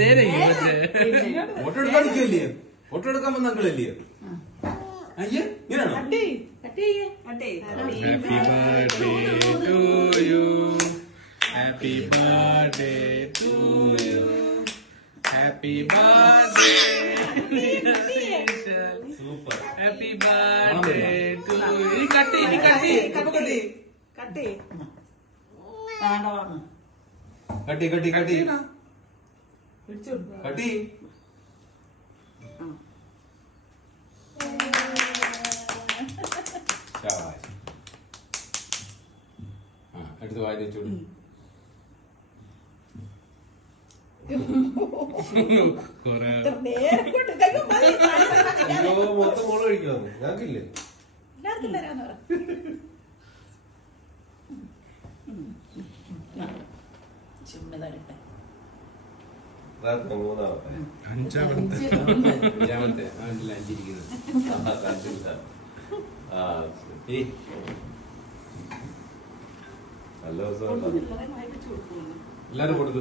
നേരെ ഫോട്ടോ എടുക്കാൻ നിൽക്കല്ലേ? ഫോട്ടോ എടുക്കാൻ വന്ന അങ്കിളല്ലേ? അയ്യേ ഇങ്ങനെയാണോ? Happy birthday to you, happy birthday to you, happy birthday super. Happy birthday to you. ഇനി കട്ടി കട്ടി കട്ടി കട്ടി കട്ടി കട്ടി. അടുത്ത് വായി വെച്ചോളൂ. മൊത്തം മോള് കഴിക്കണം. ഞങ്ങൾക്കില്ലേ? അഞ്ചാമത്തെ അഞ്ചിരിക്കുന്നത്. നല്ല ദിവസം എല്ലാരും കൊടുത്തു.